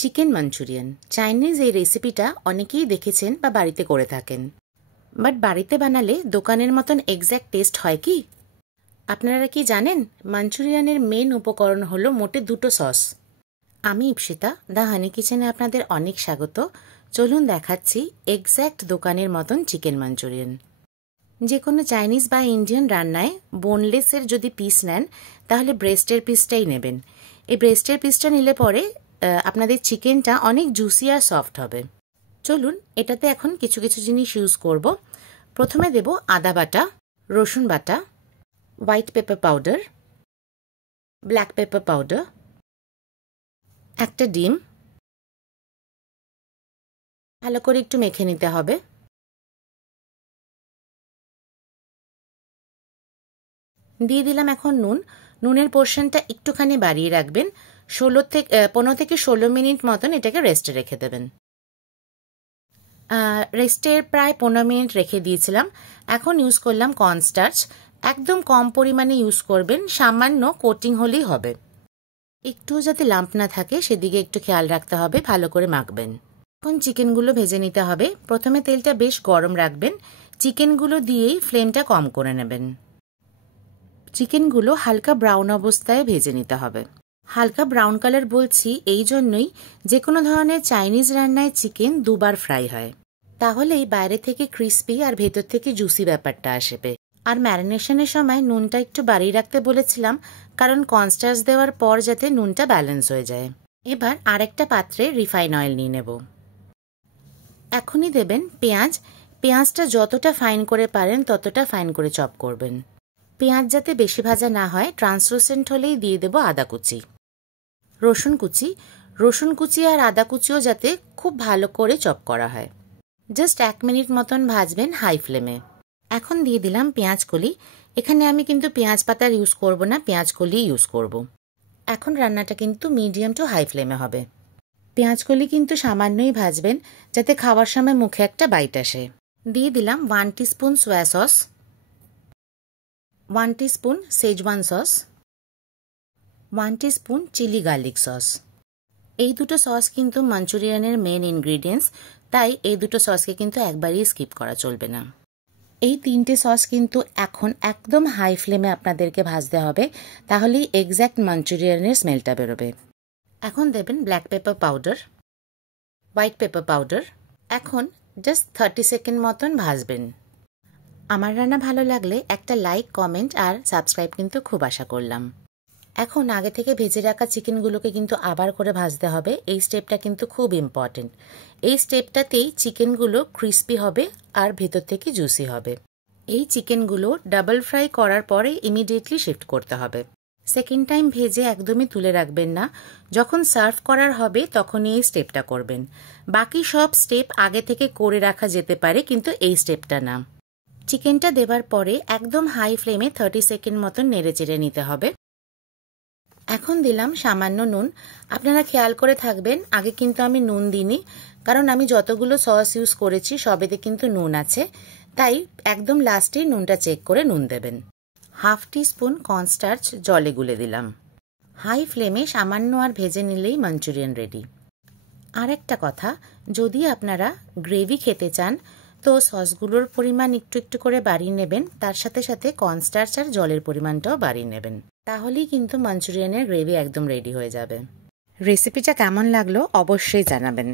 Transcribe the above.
Chicken Manchurian Chinese এই রেসিপিটা অনেকেই দেখেছেন বা বাড়িতে করে থাকেন, বাট বাড়িতে বানালে দোকানের মতন এক্স্যাক্ট টেস্ট হয় কি? আপনারা কি জানেন মাঞ্চুরিয়ানের মেন উপকরণ হলো মোটে দুটো সস। আমি ইপসিতা, দ্য হানি কিচেনে আপনাদের অনেক স্বাগত। চলুন দেখাচ্ছি এক্স্যাক্ট দোকানের মতন চিকেন মাঞ্চুরিয়ান। যে কোনো চাইনিজ বা ইন্ডিয়ান রান্নায় বোনলেসের যদি পিস নেন তাহলে ব্রেস্টের পিসটাই নেবেন। এই ব্রেস্টের পিসটা নিলে পরে আপনাদের চিকেনটা অনেক জুসি আর সফট হবে। চলুন এটাতে এখন কিছু কিছু জিনিস ইউজ করব। প্রথমে দেব আদা বাটা, রসুন বাটা, white pepper powder, black pepper powder, একটা ডিম, ভালো করে একটু মেখে নিতে হবে। দিয়ে দিলাম এখন নুন। নুনের পোর্শনটা একটুখানি বাড়িয়ে রাখবেন। 15 থেকে 16 মিনিট মতন এটাকে রেস্টে রেখে দেবেন। রেস্টে প্রায় 15 মিনিট রেখে দিয়েছিলাম। এখন ইউজ করলাম কর্নস্টার্চ। একদম কম পরিমাণে ইউজ করবেন, সামান্য কোটিং হলেই হবে। একটু যাতে লাম্প না থাকে সেদিকে একটু খেয়াল রাখতে হবে, ভালো করে মাখবেন। এখন চিকেনগুলো ভেজে নিতে হবে। প্রথমে তেলটা বেশ গরম রাখবেন, চিকেনগুলো দিয়েই ফ্লেমটা কম করে নেবেন। চিকেনগুলো হালকা ব্রাউন অবস্থায় ভেজে নিতে হবে। হালকা ব্রাউন কালার বলছি এই জন্যই, যে কোনো ধরনের চাইনিজ রান্নায় চিকেন দুবার ফ্রাই হয়, তাহলেই বাইরে থেকে ক্রিস্পি আর ভেতর থেকে জুসি ব্যাপারটা আসবে। আর ম্যারিনেশনের সময় নুনটা একটু বাড়িয়ে রাখতে বলেছিলাম, কারণ কর্নস্টার্চ দেওয়ার পর যাতে নুনটা ব্যালেন্স হয়ে যায়। এবার আরেকটা পাত্রে রিফাইন অয়েল নিয়ে নেব। এখনই দেবেন পেঁয়াজ। পেঁয়াজটা যতটা ফাইন করে পারেন ততটা ফাইন করে চপ করবেন। পেঁয়াজ যাতে বেশি ভাজা না হয়, ট্রান্সলুসেন্ট হলেই দিয়ে দেব আদা কুচি, রসুন কুচি। রসুন কুচি আর আদা কুচিও যাতে খুব ভালো করে চপ করা হয়। জাস্ট 1 মিনিট মতন ভাজবেন হাই ফ্লেমে। এখন দিয়ে দিলাম পেঁয়াজ কলি। এখানে আমি কিন্তু পেঁয়াজ পাতার ইউজ করব না, পেঁয়াজ কলি ইউজ করব। এখন রান্নাটা কিন্তু মিডিয়াম টু হাই ফ্লেমে হবে। পেঁয়াজ কলি কিন্তু সামান্যই ভাজবেন, যাতে খাওয়ার সময় মুখে একটা বাইট আসে। দিয়ে দিলাম 1 teaspoon soya sauce, 1 teaspoon Schezwan sauce, 1 teaspoon chilli garlic sauce. এই দুটো সস কিন্তু মাঞ্চুরিয়ানের মেন ইনগ্রিডিয়েন্টস, তাই এই দুটো সসকে কিন্তু একবারই স্কিপ করা চলবে না। এই 3টে সস কিন্তু এখন একদম হাই ফ্লেমে আপনাদেরকে ভাজতে হবে, তাহলেই এক্স্যাক্ট মাঞ্চুরিয়ানের স্মেলটা বেরোবে। এখন দেবেন black pepper powder, white pepper powder. এখন জাস্ট 30 সেকেন্ড মতন ভাজবেন। আমার রান্না ভালো লাগলে একটা লাইক, কমেন্ট আর সাবস্ক্রাইব কিন্তু খুব আশা করলাম। এখন আগে থেকে ভেজে রাখা চিকেনগুলোকে কিন্তু আবার করে ভাজতে হবে। এই স্টেপটা কিন্তু খুব ইম্পর্টেন্ট। এই স্টেপটাতেই চিকেনগুলো ক্রিস্পি হবে আর ভেতর থেকে জুসি হবে। এই চিকেনগুলো ডাবল ফ্রাই করার পরে ইমিডিয়েটলি শিফট করতে হবে। সেকেন্ড টাইম ভেজে একদমই তুলে রাখবেন না। যখন সার্ভ করার হবে তখনই এই স্টেপটা করবেন। বাকি সব স্টেপ আগে থেকে করে রাখা যেতে পারে, কিন্তু এই স্টেপটা না। চিকেনটা দেবার পরে একদম হাই ফ্লেমে 30 সেকেন্ড মতন নেড়ে চেড়ে নিতে হবে। এখন দিলাম সামান্য নুন। আপনারা খেয়াল করে থাকবেন, আগে কিন্তু আমি নুন দিইনি, কারণ আমি যতগুলো সস ইউজ করেছি সবেতে কিন্তু নুন আছে, তাই একদম লাস্টে নুনটা চেক করে নুন দেবেন। 1/2 টিস্পুন কর্নস্টার্চ জলে গুলে দিলাম। হাই ফ্লেমে সামান্য আর ভেজে নিলেই মাঞ্চুরিয়ান রেডি। আর একটা কথা, যদি আপনারা গ্রেভি খেতে চান তো সসগুলোর পরিমাণ একটু একটু করে বাড়িয়ে নেবেন, তার সাথে সাথে কর্নস্টার্চ আর জলের পরিমাণটাও বাড়িয়ে নেবেন, তাহলেই কিন্তু মাঞ্চুরিয়ানের গ্রেভি একদম রেডি হয়ে যাবে। রেসিপিটা কেমন লাগলো অবশ্যই জানাবেন।